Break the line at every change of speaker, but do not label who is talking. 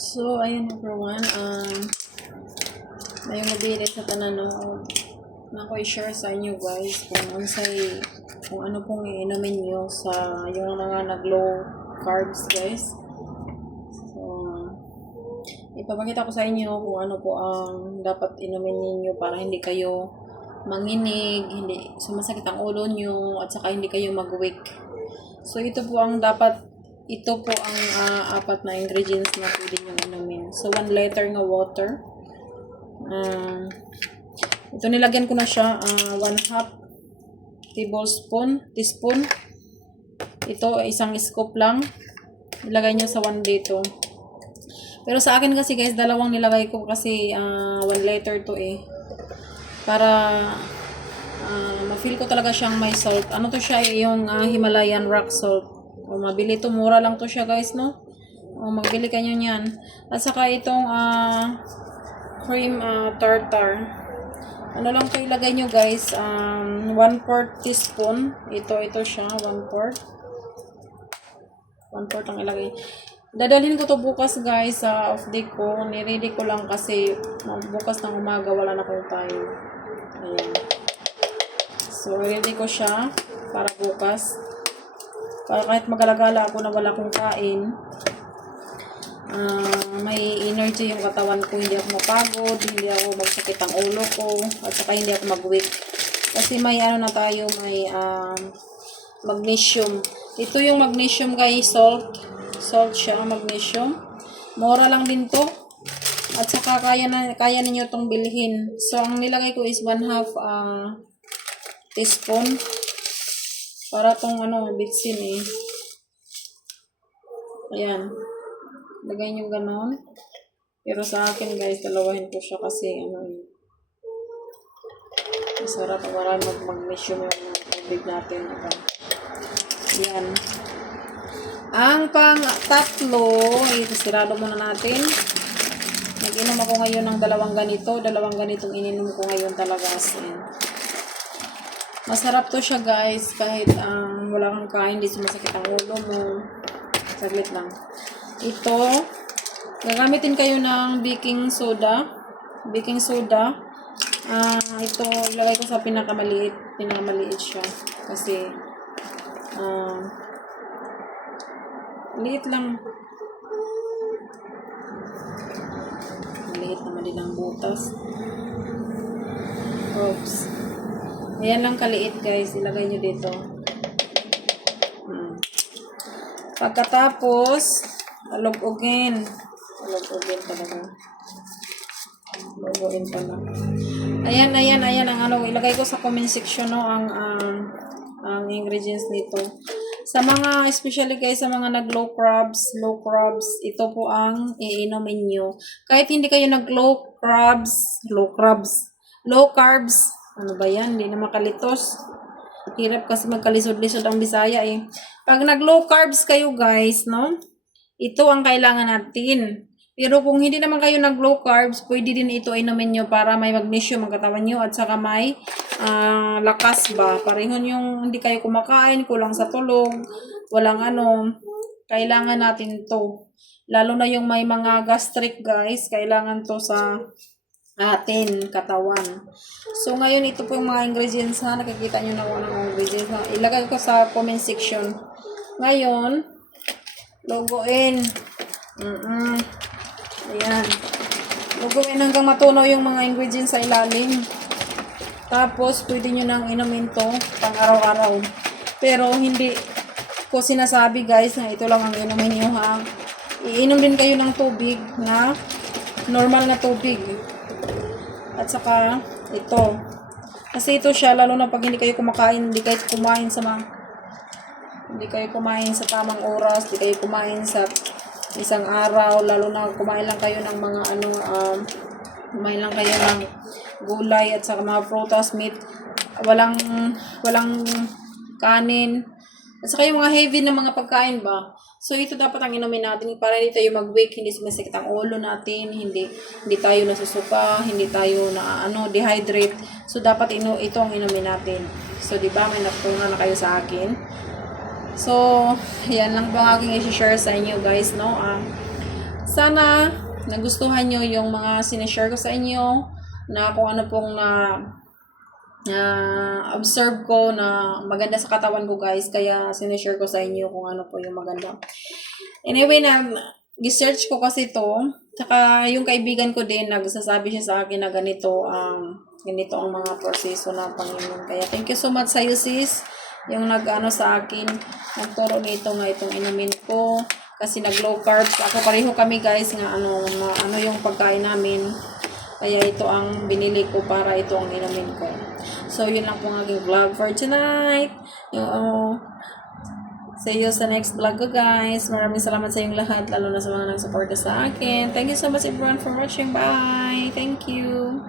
So, ayun everyone. Um, may mabili sa tananood na ko i-share sa inyo guys kung unsay kung ano pong iinumin nyo sa yung mga nag-low carbs guys. So, ipapakita ko sa inyo kung ano po ang dapat inumin ninyo para hindi kayo manginig, hindi sumasakit ang ulo nyo, at saka hindi kayo mag-weak. So, ito po ang dapat, ito po ang ah, apat na ingredients na pwede nyo inumin. So, 1 liter nga water. Ah, ito nilagyan ko na siya, 1 half tablespoon, teaspoon. Ito, isang scoop lang. Ilagay nyo sa 1 dito. Pero sa akin kasi guys, dalawang nilagay ko kasi 1 liter to eh. Para ah, ma-feel ko talaga siyang may salt. Ano to siya yung ah, Himalayan rock salt. O mabili to, mura lang to siya guys, no? O magbili kayo niyan. At saka itong ah, cream ah, tartar. Ano lang kayo ilagay nyo guys, um, 1 4 teaspoon. Ito, ito siya, 1 4. 1 4 ang ilagay. Dadalhin ko to bukas guys sa off day ko. Niready ko lang kasi bukas ng umaga wala na akong time. Ayan. So, ready ko siya para bukas. Para kahit magalagala ako na wala akong kain, ah, may energy yung katawan ko. Hindi ako mapagod, hindi ako magsakit ang ulo ko, at saka hindi ako mag-weak. Kasi may ano na tayo, may um, magnesium. Ito yung magnesium guys, salt. Salt siya, magnesium. Mura lang din to. At saka kaya na kaya ninyo tong bilhin. So ang nilagay ko is 1 half ah, teaspoon para tong ano bitsin eh. Ayan. Lagay nyo ganon. Pero sa akin guys, dalawahin ko siya kasi ano eh. Masarap para mag magnesium yung tubig natin. Okay. Ayan. Ang pang tatlo, ito sirado muna natin. Nag-inom ako ngayon ng dalawang ganito. Dalawang ganitong ininom ko ngayon talaga as. Masarap to siya guys. Kahit um, wala kang kain, hindi sumasakit ang ulo mo. Saglit lang. Ito, gagamitin kayo ng baking soda. Baking soda. Ah, ito, ilagay ko sa pinakamaliit. Pinakamaliit siya. Kasi, ah, liit lang. Maliit naman din ang butas. Oops. Ayan lang kaliit guys. Ilagay nyo dito. Hmm. Pagkatapos, alugugin. Alugugin talaga. Alugugin pala. Ayan, ayan, ayan ang ano. Ilagay ko sa comment section no, ang, um, ang ingredients nito. Sa mga, especially guys, sa mga nag-low carbs, low carbs, ito po ang iinumin nyo. Kahit hindi kayo nag-low carbs, low carbs, low carbs, ano ba yan? Hindi na makalitos. Hirap kasi magkalisod-lisod ang Bisaya eh. Pag nag-low carbs kayo guys, no? Ito ang kailangan natin. Pero kung hindi naman kayo nag-low carbs, pwede din ito inumin nyo para may magnesium ang katawan nyo at saka may ah, lakas ba. Parehon yung hindi kayo kumakain, kulang sa tulog, walang ano. Kailangan natin to. Lalo na yung may mga gastric guys, kailangan to sa atin katawan. So ngayon ito po yung mga ingredients ha, nakikita nyo na kung anong ingredients ha. Ilagay ko sa comment section. Ngayon, logoin. Mm-mm. Ayan. Luguin hanggang matunaw yung mga ingredients sa ilalim. Tapos, pwede nyo nang inumin to pang araw-araw. Pero, hindi ko sinasabi guys na ito lang ang inumin nyo ha. Iinom din kayo ng tubig na normal na tubig. At saka, ito. Kasi ito siya, lalo na pag hindi kayo kumakain, hindi kayo kumain sa mga hindi kayo kumain sa tamang oras, hindi kayo kumain sa isang araw, lalo na kumain lang kayo ng mga ano, um, kumain lang kayo ng gulay at saka mga prutas, meat, walang, walang kanin, at saka yung mga heavy na mga pagkain ba. So, ito dapat ang inumin natin para hindi tayo mag-wake, hindi sumasakit ang ulo natin, hindi hindi tayo nasusuka, hindi tayo na ano, dehydrate. So, dapat ino, ito ang inumin natin. So, di ba, may natutunan na kayo sa akin. So, yan lang ba aking i-share sa inyo guys, no? Ah, sana nagustuhan nyo yung mga sinishare ko sa inyo na kung ano pong na na observe ko na maganda sa katawan ko guys. Kaya sinishare ko sa inyo kung ano po yung maganda. Anyway na research ko kasi to. Tsaka yung kaibigan ko din nagsasabi siya sa akin na ganito ang ganito ang mga proseso ng Panginoon. Kaya thank you so much sa iyo sis yung nag-ano sa akin. Nagturo nito nga itong inumin ko. Kasi nag low carbs. Ako pareho kami guys nga ano ma- ano yung pagkain namin. Kaya ito ang binili ko para ito ang inumin ko. So, yun lang po ang aking vlog for tonight. Yung, see you sa next vlog ko, guys. Maraming salamat sa inyong lahat, lalo na sa mga nagsuporta sa akin. Thank you so much, everyone, for watching. Bye! Thank you!